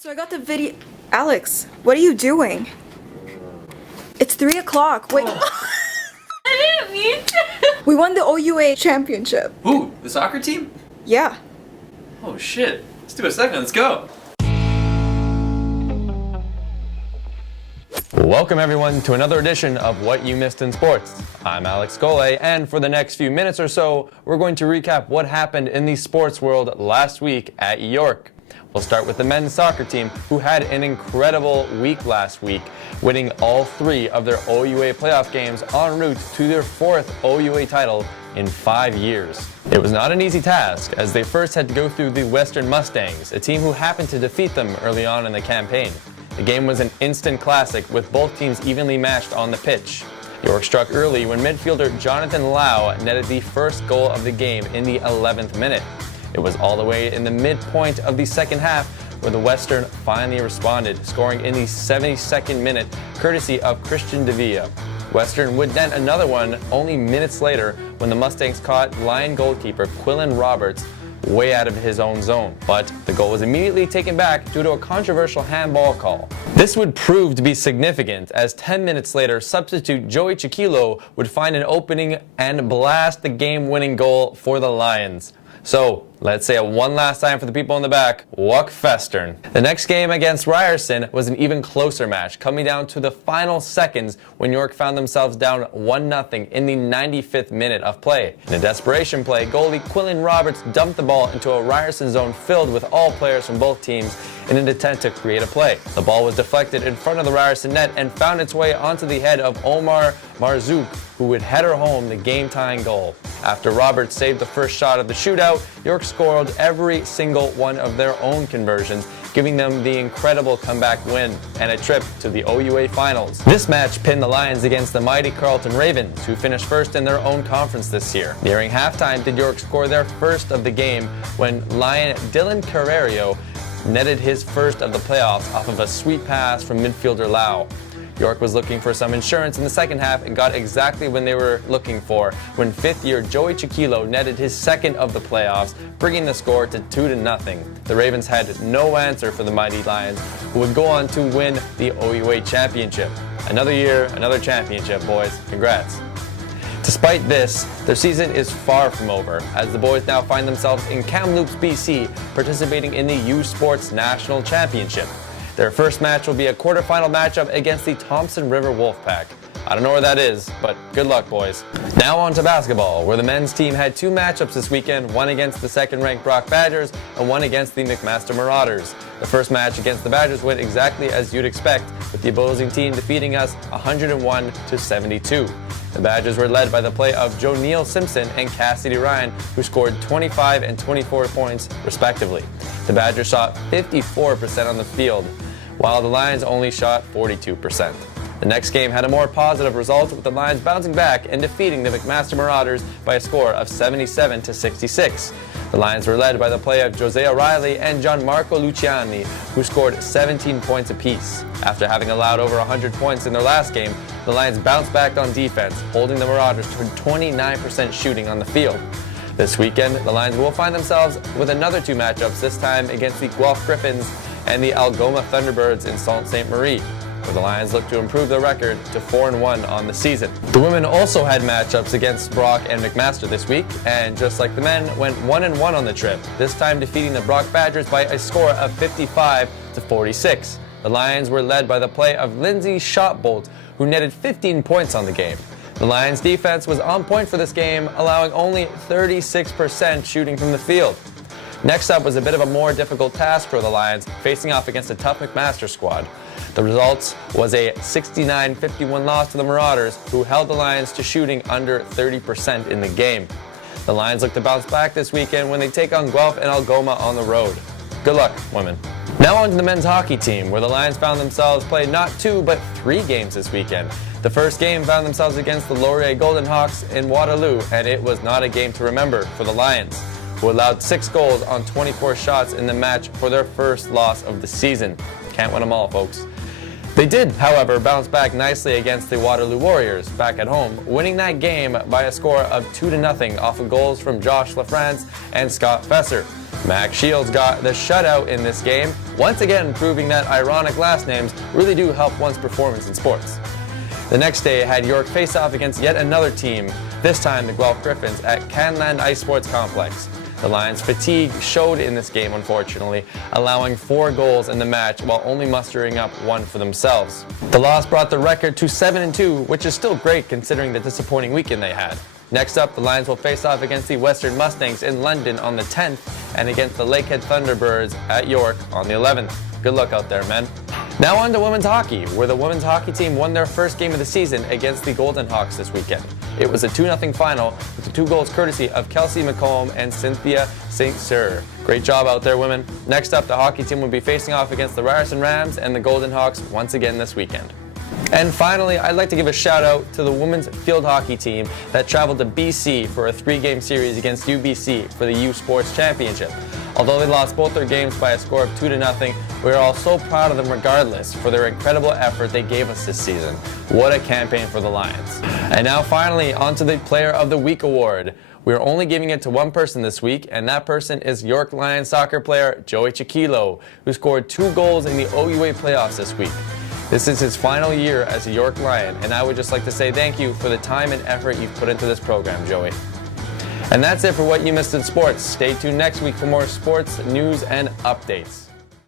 So I got the video. Alex, what are you doing? It's 3 o'clock. Wait. I didn't mean to. We won the OUA championship. Ooh, the soccer team? Yeah. Oh shit. Let's do a segment, let's go. Welcome everyone to another edition of What You Missed in Sports. I'm Alex Gole, and for the next few minutes or so, we're going to recap what happened in the sports world last week at York. We'll start with the men's soccer team, who had an incredible week last week, winning all 3 of their OUA playoff games en route to their 4th OUA title in 5 years. It was not an easy task, as they first had to go through the Western Mustangs, a team who happened to defeat them early on in the campaign. The game was an instant classic, with both teams evenly matched on the pitch. York struck early when midfielder Jonathan Lau netted the first goal of the game in the 11th minute. It was all the way in the midpoint of the second half where the Western finally responded, scoring in the 72nd minute courtesy of Christian Devilla. Western would net another one only minutes later when the Mustangs caught Lion goalkeeper Quillen Roberts way out of his own zone, but the goal was immediately taken back due to a controversial handball call. This would prove to be significant, as 10 minutes later, substitute Joey Chiquilo would find an opening and blast the game-winning goal for the Lions. So, let's say it one last time for the people in the back, Wuck Festern. The next game against Ryerson was an even closer match, coming down to the final seconds when York found themselves down 1-0 in the 95th minute of play. In a desperation play, goalie Quillen Roberts dumped the ball into a Ryerson zone filled with all players from both teams in an attempt to create a play. The ball was deflected in front of the Ryerson net and found its way onto the head of Omar Marzouk, who would header home the game-tying goal. After Roberts saved the first shot of the shootout, York scored every single one of their own conversions, giving them the incredible comeback win and a trip to the OUA finals. This match pinned the Lions against the mighty Carleton Ravens, who finished first in their own conference this year. Nearing halftime did York score their first of the game when Lion Dylan Carrerio netted his first of the playoffs off of a sweet pass from midfielder Lau. York was looking for some insurance in the second half and got exactly what they were looking for when 5th-year Joey Chiquilo netted his second of the playoffs, bringing the score to 2-0. The Ravens had no answer for the mighty Lions, who would go on to win the OUA championship. Another year, another championship, boys. Congrats. Despite this, their season is far from over, as the boys now find themselves in Kamloops, BC, participating in the U Sports National Championship. Their first match will be a quarterfinal matchup against the Thompson River Wolfpack. I don't know where that is, but good luck, boys. Now on to basketball, where the men's team had 2 matchups this weekend, one against the second-ranked Brock Badgers and one against the McMaster Marauders. The first match against the Badgers went exactly as you'd expect, with the opposing team defeating us 101-72. The Badgers were led by the play of Joneil Simpson and Cassidy Ryan, who scored 25 and 24 points, respectively. The Badgers shot 54% on the field, while the Lions only shot 42%. The next game had a more positive result, with the Lions bouncing back and defeating the McMaster Marauders by a score of 77-66. The Lions were led by the play of Jose O'Reilly and Gianmarco Luciani, who scored 17 points apiece. After having allowed over 100 points in their last game, the Lions bounced back on defense, holding the Marauders to 29% shooting on the field. This weekend, the Lions will find themselves with another 2 matchups, this time against the Guelph Griffins and the Algoma Thunderbirds in Sault Ste. Marie, where the Lions look to improve their record to 4-1 on the season. The women also had matchups against Brock and McMaster this week, and just like the men, went 1-1 on the trip, this time defeating the Brock Badgers by a score of 55-46. The Lions were led by the play of Lindsay Shotbolt, who netted 15 points on the game. The Lions' defense was on point for this game, allowing only 36% shooting from the field. Next up was a bit of a more difficult task for the Lions, facing off against a tough McMaster squad. The results was a 69-51 loss to the Marauders, who held the Lions to shooting under 30% in the game. The Lions look to bounce back this weekend when they take on Guelph and Algoma on the road. Good luck, women. Now on to the men's hockey team, where the Lions found themselves playing not 2 but 3 games this weekend. The first game found themselves against the Laurier Golden Hawks in Waterloo, and it was not a game to remember for the Lions, who allowed 6 goals on 24 shots in the match for their first loss of the season. Can't win them all, folks. They did, however, bounce back nicely against the Waterloo Warriors back at home, winning that game by a score of 2-0 off of goals from Josh LaFrance and Scott Fesser, Max Shields got the shutout in this game, once again proving that ironic last names really do help one's performance in sports. The next day had York face off against yet another team, this time the Guelph Griffins at Canland Ice Sports Complex. The Lions' fatigue showed in this game, unfortunately, allowing 4 goals in the match while only mustering up 1 for themselves. The loss brought the record to 7-2, which is still great considering the disappointing weekend they had. Next up, the Lions will face off against the Western Mustangs in London on the 10th and against the Lakehead Thunderbirds at York on the 11th. Good luck out there, men. Now on to women's hockey, where the women's hockey team won their first game of the season against the Golden Hawks this weekend. It was a 2-0 final with the 2 goals courtesy of Kelsey McComb and Cynthia St. Cyr. Great job out there, women. Next up, the hockey team will be facing off against the Ryerson Rams and the Golden Hawks once again this weekend. And finally, I'd like to give a shout out to the women's field hockey team that traveled to BC for a 3-game series against UBC for the U Sports Championship. Although they lost both their games by a score of 2-0, we are all so proud of them regardless for their incredible effort they gave us this season. What a campaign for the Lions. And now finally, on to the Player of the Week award. We are only giving it to one person this week, and that person is York Lions soccer player Joey Chiquilo, who scored 2 goals in the OUA playoffs this week. This is his final year as a York Lion, and I would just like to say thank you for the time and effort you've put into this program, Joey. And that's it for What You Missed in Sports. Stay tuned next week for more sports news and updates.